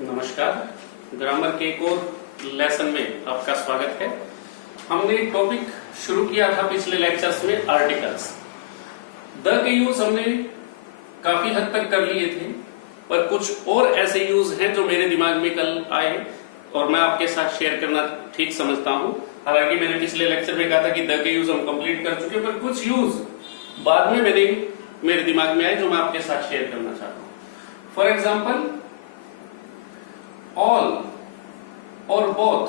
नमस्कार। ग्रामर के एक और लेसन में आपका स्वागत है। हमने एक टॉपिक शुरू किया था पिछले लेक्चर्स में, आर्टिकल्स। द के यूज हमने काफी हद तक कर लिए थे, पर कुछ और ऐसे यूज हैं जो मेरे दिमाग में कल आए और मैं आपके साथ शेयर करना ठीक समझता हूं। हालांकि मैंने पिछले लेक्चर में कहा था कि द के यूज हम कंप्लीट कर चुके, पर कुछ यूज बाद में मेरे दिमाग में आए जो मैं आपके साथ शेयर करना चाहता हूं। फॉर एग्जाम्पल, ऑल और बोथ,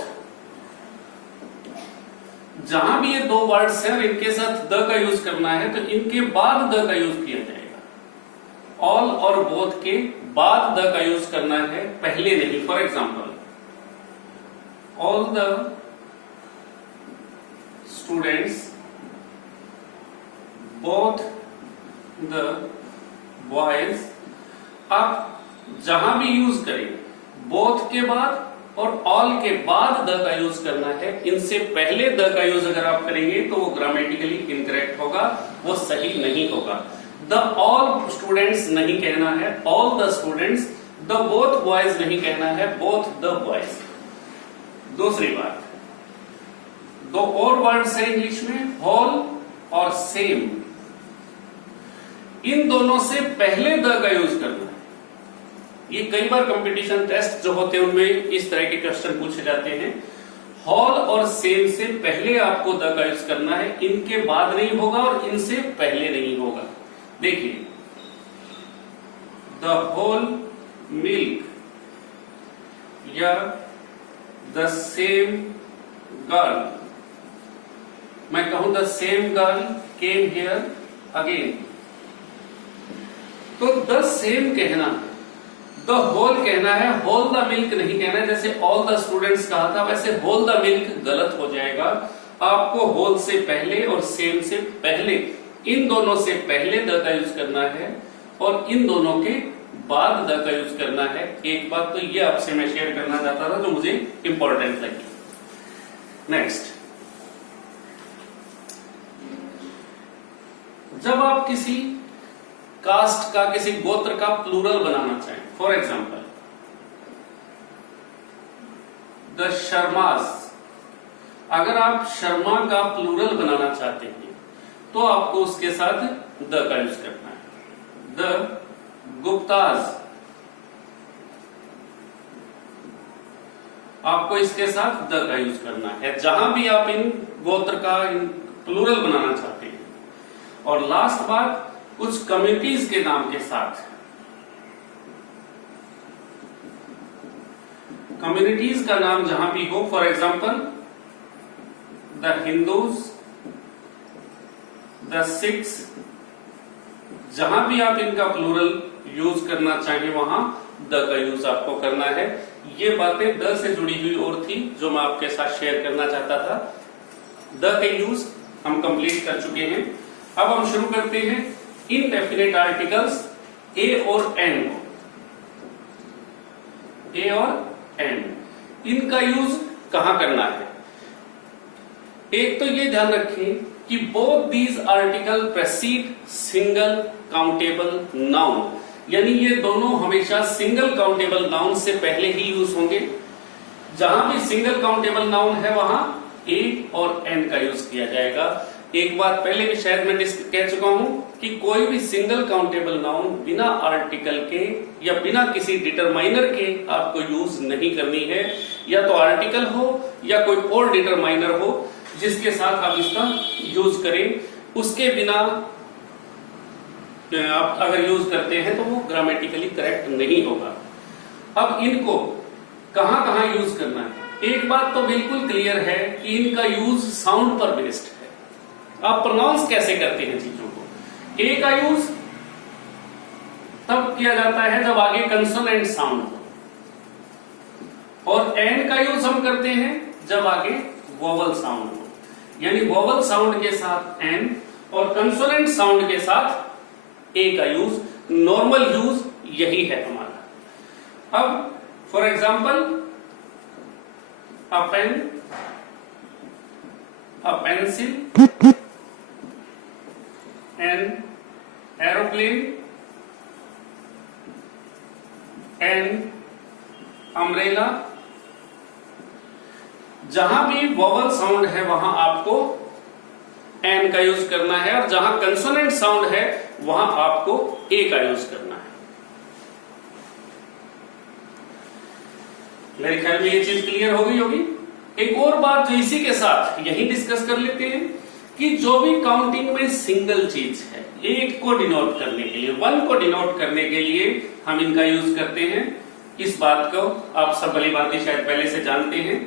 जहां भी ये दो वर्ड्स हैं और इनके साथ द का यूज करना है तो इनके बाद द का यूज किया जाएगा। ऑल और बोथ के बाद द का यूज करना है, पहले नहीं। For example, all the students, both the boys. आप जहां भी यूज करें, बोथ के बाद और ऑल के बाद द का यूज करना है। इनसे पहले द का यूज अगर आप करेंगे तो वो ग्रामेटिकली इनकरेक्ट होगा, वो सही नहीं होगा। द ऑल स्टूडेंट्स नहीं कहना है, all the students. The both boys नहीं कहना है, बोथ द बॉयज। दूसरी बात, दो और वर्ड्स है इंग्लिश में, होल और सेम। इन दोनों से पहले द का यूज करना है। ये कई बार कंपटीशन टेस्ट जो होते हैं उनमें इस तरह के क्वेश्चन पूछे जाते हैं। हॉल और सेम से पहले आपको द का यूज करना है, इनके बाद नहीं होगा और इनसे पहले नहीं होगा। देखिए, द होल मिल्क या द सेम गर्ल। मैं कहूं the same girl came here again, तो द सेम कहना है, द होल कहना है, होल द मिल्क नहीं कहना है। जैसे ऑल द स्टूडेंट्स कहा था, वैसे होल द मिल्क गलत हो जाएगा। आपको होल से पहले और सेम से पहले, इन दोनों से पहले द का यूज करना है और इन दोनों के बाद द का यूज करना है। एक बात तो ये आपसे मैं शेयर करना चाहता था जो मुझे इंपॉर्टेंट लगी। नेक्स्ट, जब आप किसी कास्ट का, किसी गोत्र का प्लूरल बनाना चाहें, फॉर एग्जाम्पल द शर्मास, अगर आप शर्मा का प्लूरल बनाना चाहते हैं तो आपको उसके साथ द का यूज करना है। द गुप्ताज, आपको इसके साथ द का यूज करना है जहां भी आप इन गोत्र का प्लूरल बनाना चाहते हैं। और लास्ट बात, कुछ कम्युनिटीज के नाम के साथ, कम्युनिटीज का नाम जहां भी हो, for example the Hindus, the Sikhs, जहां भी आप इनका प्लूरल यूज करना चाहें वहां द का यूज आपको करना है। ये बातें द से जुड़ी हुई और थी जो मैं आपके साथ शेयर करना चाहता था। द के यूज हम कंप्लीट कर चुके हैं। अब हम शुरू करते हैं इनडेफिनेट आर्टिकल्स ए और एन को। ए और एन, इनका यूज कहां करना है? एक तो ये ध्यान रखें कि both these article precede single countable noun, यानी ये दोनों हमेशा सिंगल काउंटेबल नाउन से पहले ही यूज होंगे। जहां भी सिंगल काउंटेबल नाउन है वहां ए और एन का यूज किया जाएगा। एक बात पहले भी शायद मैं कह चुका हूं कि कोई भी सिंगल काउंटेबल नाउन बिना आर्टिकल के या बिना किसी डिटरमाइनर के आपको यूज नहीं करनी है। या तो आर्टिकल हो या कोई और डिटरमाइनर हो जिसके साथ आप इसका यूज करें, उसके बिना आप अगर यूज करते हैं तो वो ग्रामेटिकली करेक्ट नहीं होगा। अब इनको कहां कहां यूज करना है? एक बात तो बिल्कुल क्लियर है कि इनका यूज साउंड पर बेस्ड है। आप प्रोनाउंस कैसे करते हैं चीजों को? ए का यूज तब किया जाता है जब आगे कंसोनेंट साउंड हो, और एन का यूज हम करते हैं जब आगे वोवल साउंड हो। यानी वोवल साउंड के साथ एन और कंसोनेंट साउंड के साथ ए का यूज, नॉर्मल यूज यही है हमारा। अब for example, a pen, a pencil, an aeroplane, an umbrella. जहां भी वोवल साउंड है वहां आपको एन का यूज करना है, और जहां कंसोनेंट साउंड है वहां आपको ए का यूज करना है। मेरे ख्याल में ये चीज क्लियर हो गई होगी। एक और बात जो इसी के साथ यही डिस्कस कर लेते हैं कि जो भी काउंटिंग में सिंगल चीज है, एक को डिनोट करने के लिए, वन को डिनोट करने के लिए हम इनका यूज करते हैं। इस बात को आप सब भली भांति शायद पहले से जानते हैं।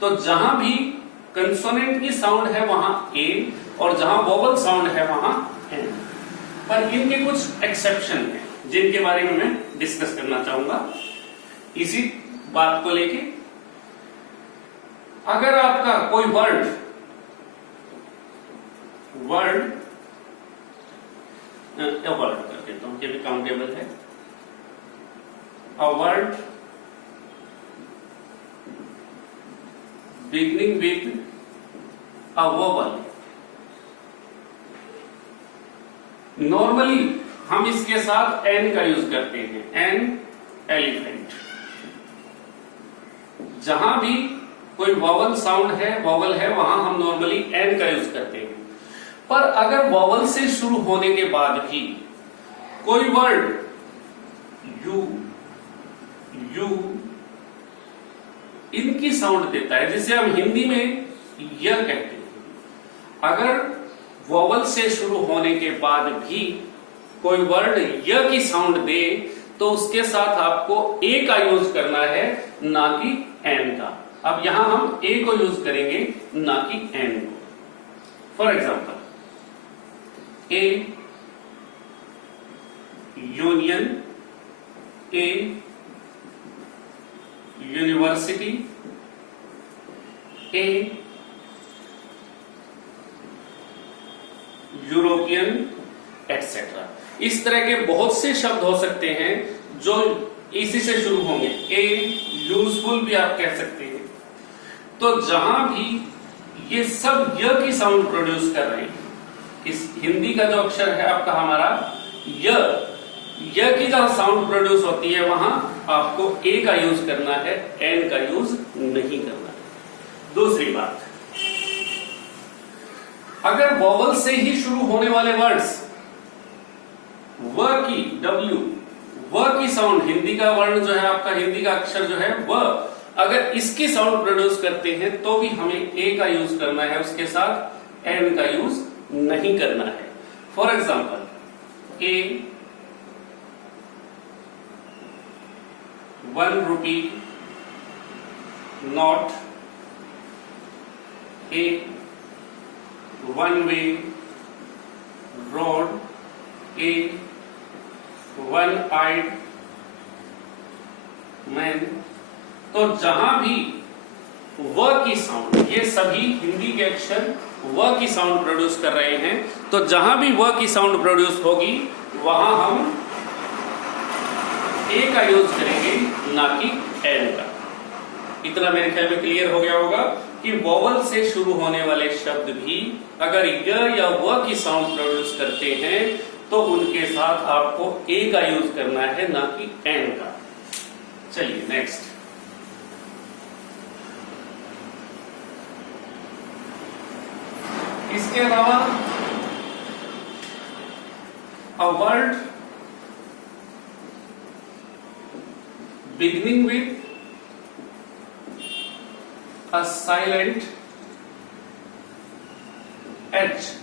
तो जहां भी कंसोनेंट की साउंड है वहां ए, और जहां वोवल साउंड है वहां एन। पर इनके कुछ एक्सेप्शन हैं जिनके बारे में मैं डिस्कस करना चाहूंगा इसी बात को लेके। अगर आपका कोई वर्ड कर देता हूं, ये भी काउंटेबल है। A word beginning with a vowel, normally हम इसके साथ एन का यूज करते हैं, एन एलिफेंट। जहां भी कोई वोवल साउंड है, वोवल है, वहां हम नॉर्मली एन का यूज करते हैं। पर अगर वोवल से शुरू होने के बाद भी कोई वर्ड यू, यू इनकी साउंड देता है, जिसे हम हिंदी में य कहते हैं। अगर वोवल से शुरू होने के बाद भी कोई वर्ड य की साउंड दे तो उसके साथ आपको ए का यूज करना है, ना कि एन का। अब यहां हम ए को यूज करेंगे, ना कि एन को। For example, A union, A university, A European, etcetera. इस तरह के बहुत से शब्द हो सकते हैं जो इसी से शुरू होंगे। ए यूजफुल भी आप कह सकते हैं। तो जहां भी ये सब य की साउंड प्रोड्यूस कर रहे हैं, इस हिंदी का जो अक्षर है आपका हमारा य की जहां साउंड प्रोड्यूस होती है वहां आपको ए का यूज करना है, एन का यूज नहीं करना है। दूसरी बात, अगर वोवल से ही शुरू होने वाले वर्ड्स व की, डब्ल्यू, व की साउंड, हिंदी का वर्ण जो है आपका, हिंदी का अक्षर जो है व, अगर इसकी साउंड प्रोड्यूस करते हैं तो भी हमें ए का यूज करना है, उसके साथ एन का यूज नहीं करना है। For example, a 1 rupee note, a one way road, a one eyed man. तो जहां भी व की साउंड, ये सभी हिंदी के अक्षर व की साउंड प्रोड्यूस कर रहे हैं, तो जहां भी व की साउंड प्रोड्यूस होगी वहां हम ए का यूज करेंगे, ना कि एन का। इतना मेरे ख्याल में क्लियर हो गया होगा कि वोवल से शुरू होने वाले शब्द भी अगर य या व की साउंड प्रोड्यूस करते हैं तो उनके साथ आपको ए का यूज करना है, ना कि एन का। चलिए नेक्स्ट, इसके अलावा a word beginning with a silent H.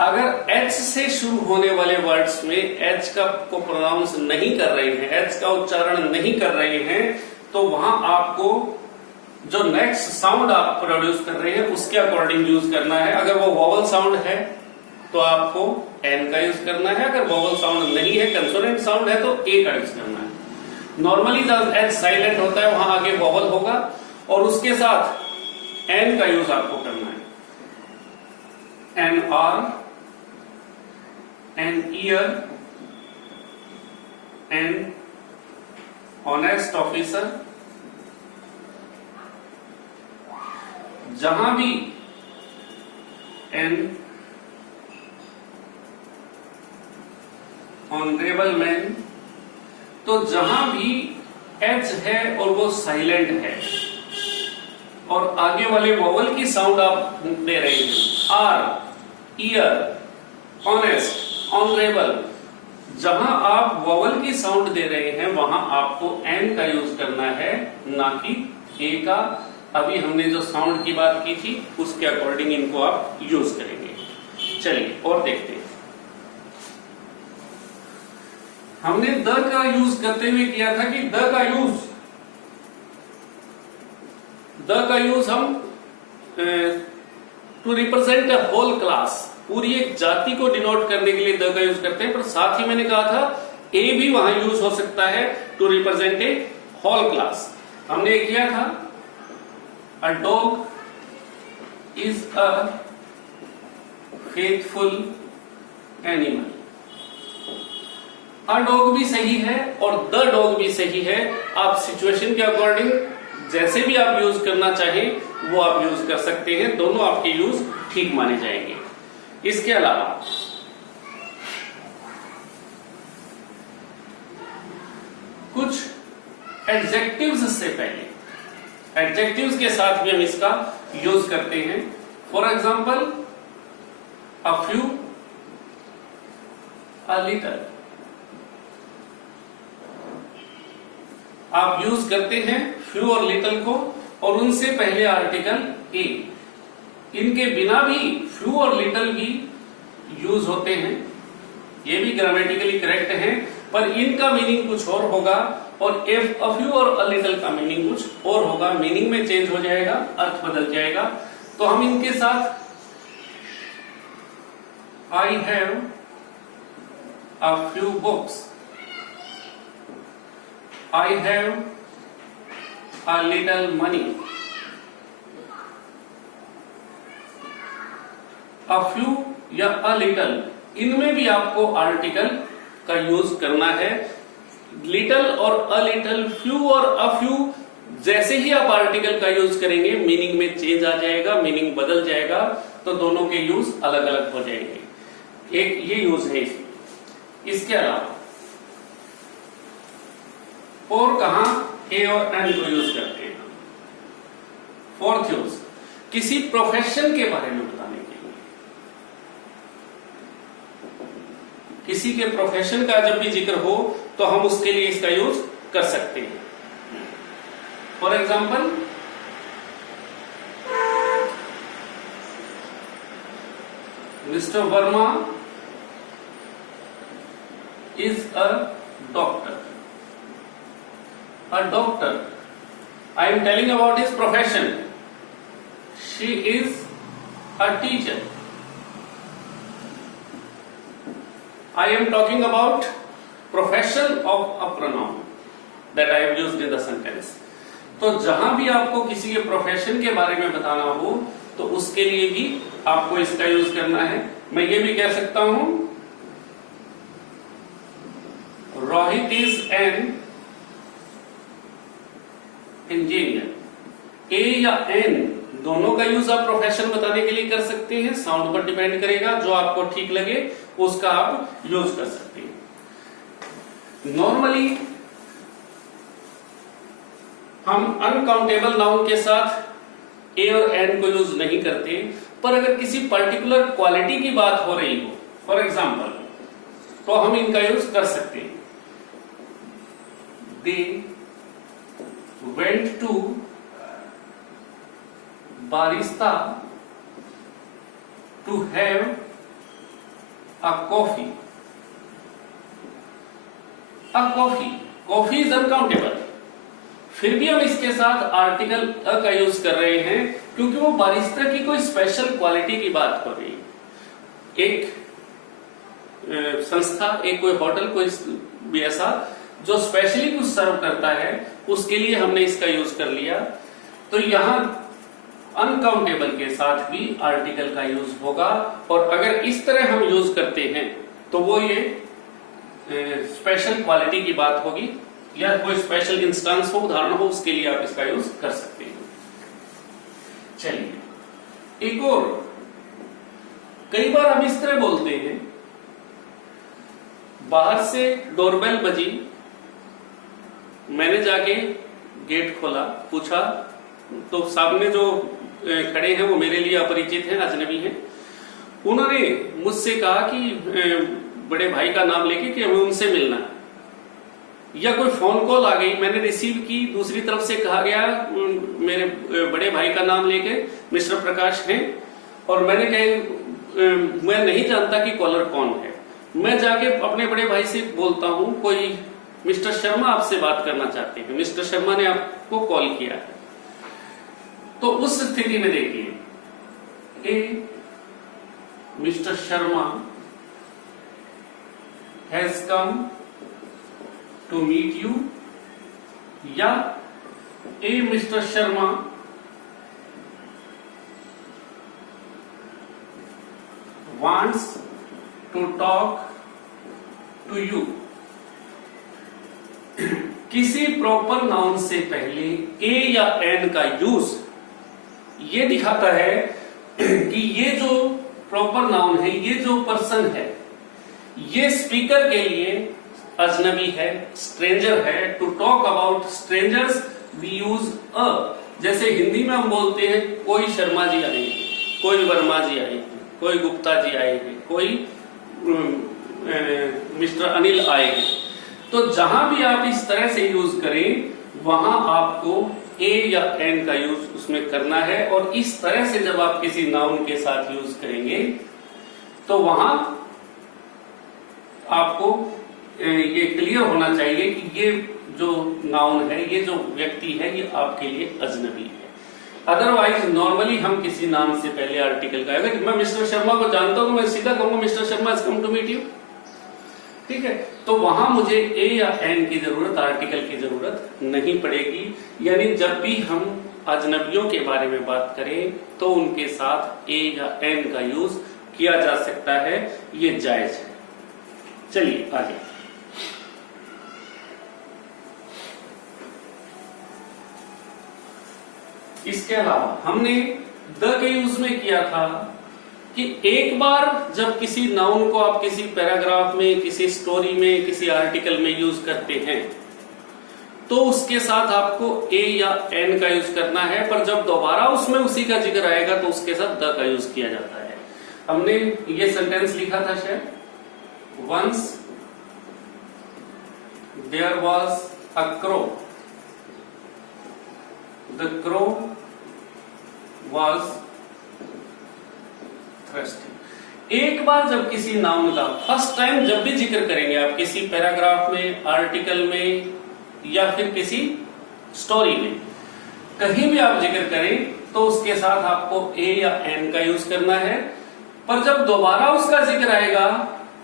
अगर एच से शुरू होने वाले वर्ड्स में एच का को प्रोनाउंस नहीं कर रहे हैं, एच का उच्चारण नहीं कर रहे हैं, तो वहां आपको जो नेक्स्ट साउंड आप प्रोड्यूस कर रहे हैं उसके अकॉर्डिंग यूज करना है। अगर वो वोवल साउंड है तो आपको एन का यूज करना है, अगर वोवल साउंड नहीं है, कंसोनेंट साउंड है, तो ए का यूज करना है। नॉर्मली जब एच साइलेंट होता है वहां आगे वोवल होगा और उसके साथ एन का यूज आपको करना है। An R, an year, an honest officer. जहां भी एन ऑनरेबल मैन, तो जहां भी एच है और वो साइलेंट है, और आगे वाले वोवल की साउंड आप दे रहे हैं, आर, ईयर, ऑनेस्ट, ऑनरेबल, जहां आप वोवल की साउंड दे रहे हैं वहां आपको एन का यूज करना है, ना कि ए का। अभी हमने जो साउंड की बात की थी उसके अकॉर्डिंग इनको आप यूज करेंगे। चलिए और देखते हैं। हमने द का यूज करते हुए किया था कि द का यूज हम to represent a whole class, पूरी एक जाति को डिनोट करने के लिए द का यूज करते हैं, पर साथ ही मैंने कहा था ए भी वहां यूज हो सकता है to represent a whole class. हमने ये किया था a dog is a faithful animal. A dog भी सही है और द डॉग भी सही है। आप सिचुएशन के अकॉर्डिंग जैसे भी आप यूज करना चाहें वो आप यूज कर सकते हैं, दोनों आपके यूज ठीक माने जाएंगे। इसके अलावा कुछ एडजेक्टिव्स से पहले, एडजेक्टिव्स के साथ भी हम इसका यूज करते हैं। For example a few, a little, आप यूज करते हैं फ्यू और लिटल को, और उनसे पहले आर्टिकल ए। इनके बिना भी फ्यू और लिटल भी यूज होते हैं, ये भी ग्रामेटिकली करेक्ट है, पर इनका मीनिंग कुछ और होगा, और इफ अ फ्यू और अ लिटल का मीनिंग कुछ और होगा, मीनिंग में चेंज हो जाएगा, अर्थ बदल जाएगा। तो हम इनके साथ I have a few books, I have a little money, a few या a little, इनमें भी आपको आर्टिकल का यूज करना है। लिटल और a little, few और a few, जैसे ही आप आर्टिकल का यूज करेंगे मीनिंग में चेंज आ जाएगा, मीनिंग बदल जाएगा, तो दोनों के यूज अलग अलग हो जाएंगे। एक ये यूज है इसमें। इसके अलावा और कहां ए और एन को यूज करते हैं? फोर्थ यूज किसी प्रोफेशन के बारे में बताने के लिए, किसी के प्रोफेशन का जब भी जिक्र हो तो हम उसके लिए इसका यूज कर सकते हैं। For example mister Verma is a doctor. A doctor. I am telling about his profession. She is a teacher. I am talking about profession of a pronoun that I have used in the sentence. तो जहां भी आपको किसी के profession के बारे में बताना हो तो उसके लिए भी आपको इसका यूज करना है। मैं ये भी कह सकता हूं रोहित इज एन इंजीनियर। ए या एन दोनों का यूज आप प्रोफेशन बताने के लिए कर सकते हैं, साउंड पर डिपेंड करेगा, जो आपको ठीक लगे उसका आप यूज कर सकते हैं। नॉर्मली हम अनकाउंटेबल नाउन के साथ ए और एन को यूज नहीं करते, पर अगर किसी पर्टिकुलर क्वालिटी की बात हो रही हो, फॉर एग्जाम्पल, तो हम इनका यूज कर सकते हैं। दे went to barista to have a coffee. A coffee. Coffee is uncountable. फिर भी हम इसके साथ आर्टिकल अ का यूज कर रहे हैं क्योंकि वो बारिस्ता की कोई स्पेशल क्वालिटी की बात हो रही है। एक संस्था, एक कोई होटल, कोई भी ऐसा जो स्पेशली कुछ सर्व करता है, उसके लिए हमने इसका यूज कर लिया। तो यहां अनकाउंटेबल के साथ भी आर्टिकल का यूज होगा, और अगर इस तरह हम यूज करते हैं तो वो ये स्पेशल क्वालिटी की बात होगी, या कोई स्पेशल इंस्टेंस हो, उदाहरण हो, उसके लिए आप इसका यूज कर सकते हैं। चलिए एक और, कई बार हम इस तरह बोलते हैं, बाहर से डोरबेल बजी, मैंने जाके गेट खोला, पूछा, तो सामने जो खड़े हैं वो मेरे लिए अपरिचित हैं, अजनबी हैं। उन्होंने मुझसे कहा कि बड़े भाई का नाम लेके कि हमें उनसे मिलना है, या कोई फोन कॉल आ गई, मैंने रिसीव की, दूसरी तरफ से कहा गया मेरे बड़े भाई का नाम लेके मिस्टर प्रकाश हैं, और मैंने कहा मैं नहीं जानता कि कॉलर कौन है। मैं जाके अपने बड़े भाई से बोलता हूं कोई मिस्टर शर्मा आपसे बात करना चाहते हैं, मिस्टर शर्मा ने आपको कॉल किया है। तो उस स्थिति में देखिए, mister Sharma has come to meet you, या a mister Sharma wants to talk to you। किसी प्रॉपर नाउन से पहले ए या एन का यूज ये दिखाता है कि ये जो प्रॉपर नाउन है, ये जो पर्सन है, ये स्पीकर के लिए अजनबी है, स्ट्रेंजर है। To talk about strangers we use a. जैसे हिंदी में हम बोलते हैं कोई शर्मा जी आए हैं, कोई वर्मा जी आए हैं, कोई गुप्ता जी आए हैं, कोई मिस्टर अनिल आए हैं। तो जहां भी आप इस तरह से यूज करें, वहां आपको ए या एन का यूज उसमें करना है। और इस तरह से जब आप किसी नाउन के साथ यूज करेंगे तो वहां आपको ये क्लियर होना चाहिए कि ये जो नाउन है, ये जो व्यक्ति है, ये आपके लिए अजनबी है। अदरवाइज नॉर्मली हम किसी नाम से पहले आर्टिकल का, अगर मैं मिस्टर शर्मा को जानता हूं, मैं सीधा कहूंगा Mister Sharma has come to meet you, ठीक है। तो वहां मुझे ए या एन की जरूरत, आर्टिकल की जरूरत नहीं पड़ेगी। यानी जब भी हम अजनबियों के बारे में बात करें तो उनके साथ ए या एन का यूज किया जा सकता है, ये जायज है। चलिए आगे। इसके अलावा हमने द के यूज में किया था कि एक बार जब किसी नाउन को आप किसी पैराग्राफ में, किसी स्टोरी में, किसी आर्टिकल में यूज करते हैं तो उसके साथ आपको ए या एन का यूज करना है, पर जब दोबारा उसमें उसी का जिक्र आएगा तो उसके साथ द का यूज किया जाता है। हमने ये सेंटेंस लिखा था शायद, once there was a crow, the crow was thirsty. एक बार जब किसी नाउन का फर्स्ट टाइम जब भी जिक्र करेंगे आप किसी पैराग्राफ में, आर्टिकल में, या फिर किसी स्टोरी में, कहीं भी आप जिक्र करें तो उसके साथ आपको ए या एन का यूज करना है। पर जब दोबारा उसका जिक्र आएगा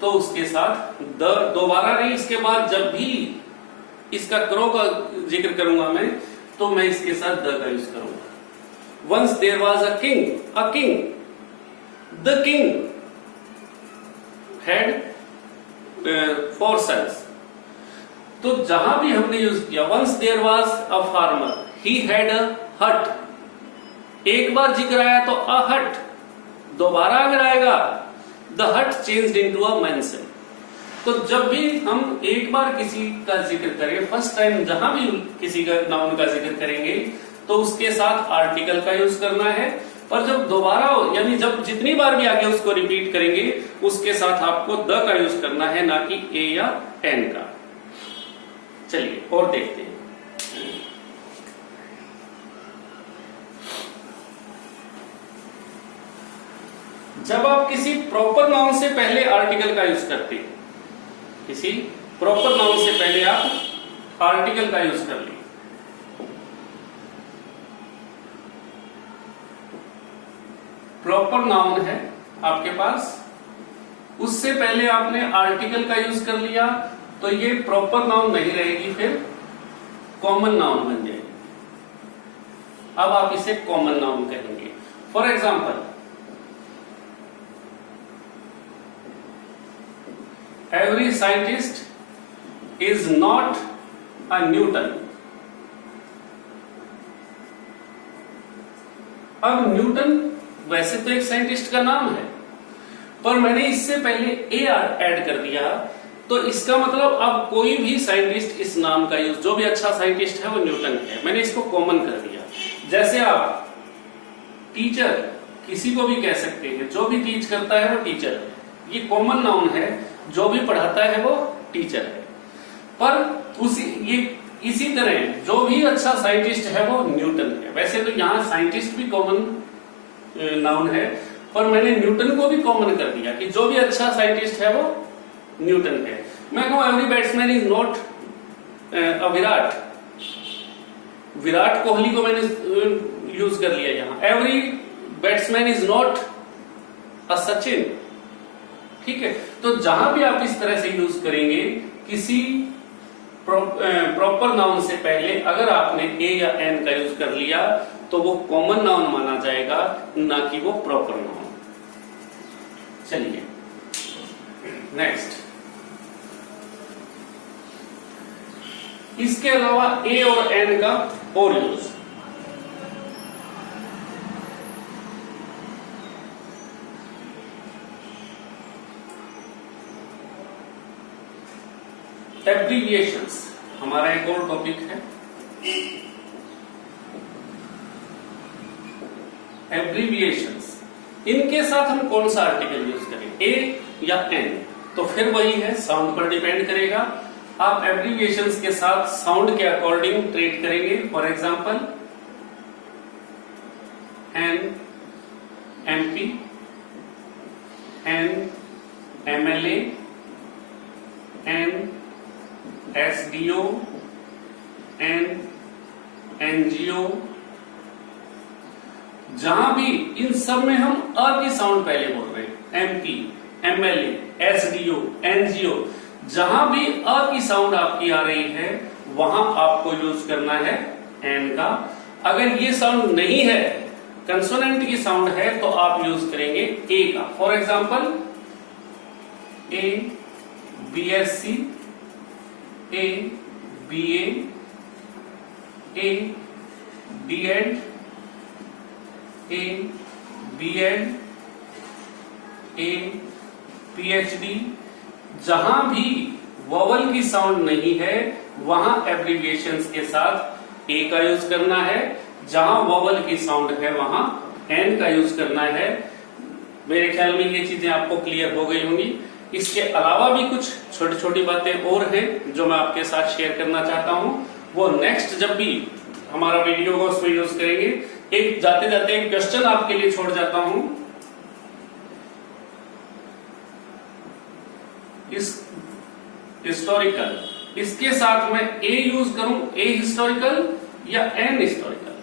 तो उसके साथ द, दोबारा नहीं, इसके बाद जब भी इसका क्रो का जिक्र करूंगा मैं तो मैं इसके साथ द का यूज करूंगा। Once there was a king, the king had 4 sons। तो जहां भी हमने यूज किया, once there was a farmer, he had a hut, एक बार जिक्र आया तो अ हट, दोबारा अगर आएगा द हट चेंज्ड इनटू अ मैंशन। तो जब भी हम एक बार किसी का जिक्र करें, फर्स्ट टाइम जहां भी किसी का नाउन का जिक्र करेंगे तो उसके साथ आर्टिकल का यूज करना है। पर जब दोबारा, यानी जब जितनी बार भी आगे उसको रिपीट करेंगे उसके साथ आपको द का यूज करना है, ना कि ए या एन का। चलिए और देखते हैं। जब आप किसी प्रॉपर नाउन से पहले आर्टिकल का यूज करते हैं, किसी प्रॉपर नाउन से पहले आप आर्टिकल का यूज कर लीजिए। प्रॉपर नाउन है आपके पास, उससे पहले आपने आर्टिकल का यूज कर लिया तो ये प्रॉपर नाउन नहीं रहेगी, फिर कॉमन नाउन बन जाएगी। अब आप इसे कॉमन नाउन कहेंगे। For example, every scientist is not a Newton. अब न्यूटन वैसे तो एक साइंटिस्ट का नाम है, पर मैंने इससे पहले ए ऐड कर दिया तो इसका मतलब अब कोई भी साइंटिस्ट इस नाम का यूज, जो भी अच्छा साइंटिस्ट है वो न्यूटन है, मैंने इसको कॉमन कर दिया। जैसे आप टीचर किसी को भी कह सकते हैं, जो भी टीच करता है वो टीचर है, ये कॉमन नाउन है, जो भी पढ़ाता है वो टीचर है। पर इसी तरह जो भी अच्छा साइंटिस्ट है वो न्यूटन है। वैसे तो यहाँ साइंटिस्ट भी कॉमन नाउन है, पर मैंने न्यूटन को भी कॉमन कर दिया कि जो भी अच्छा साइंटिस्ट है वो न्यूटन है। मैं कहूं every batsman is not a Virat, Virat Kohli को मैंने यूज कर लिया यहाँ। Every batsman is not a Sachin, ठीक है। तो जहां भी आप इस तरह से यूज करेंगे किसी प्रॉपर नाउन से पहले अगर आपने ए या एन का यूज कर लिया तो वो कॉमन नाउन माना जाएगा, ना कि वो प्रॉपर नाउन। चलिए नेक्स्ट, इसके अलावा ए और एन का और यूज। एब्रीविएशंस हमारा एक और टॉपिक है। एब्रीविएशंस, इनके साथ हम कौन सा आर्टिकल यूज करें, ए या एन? तो फिर वही है, साउंड पर डिपेंड करेगा। आप एब्रीविएशंस के साथ साउंड के अकॉर्डिंग ट्रीट करेंगे। For example an MP, an MLA, an SDO, an NGO. जहां भी इन सब में हम अ की साउंड पहले बोल रहे हैं, एमपी, एमएलए, एसडीओ, एनजीओ, जहां भी अ की साउंड आपकी आ रही है वहां आपको यूज करना है एन का। अगर ये साउंड नहीं है, कंसोनेंट की साउंड है, तो आप यूज करेंगे ए का। For example a BSc, a BA, a BEd, a BEd, a PhD. जहां भी वोवल की साउंड नहीं है वहां एब्रीविएशंस के साथ ए का यूज करना है, जहां वोवल की साउंड है वहां एन का यूज करना है। मेरे ख्याल में ये चीजें आपको क्लियर हो गई होंगी। इसके अलावा भी कुछ छोटी छोटी बातें और हैं जो मैं आपके साथ शेयर करना चाहता हूं, वो नेक्स्ट जब भी हमारा वीडियो होगा उसमें यूज करेंगे। एक जाते जाते एक क्वेश्चन आपके लिए छोड़ जाता हूं। इस हिस्टोरिकल, इसके साथ मैं ए यूज करूं, ए हिस्टोरिकल या एन हिस्टोरिकल?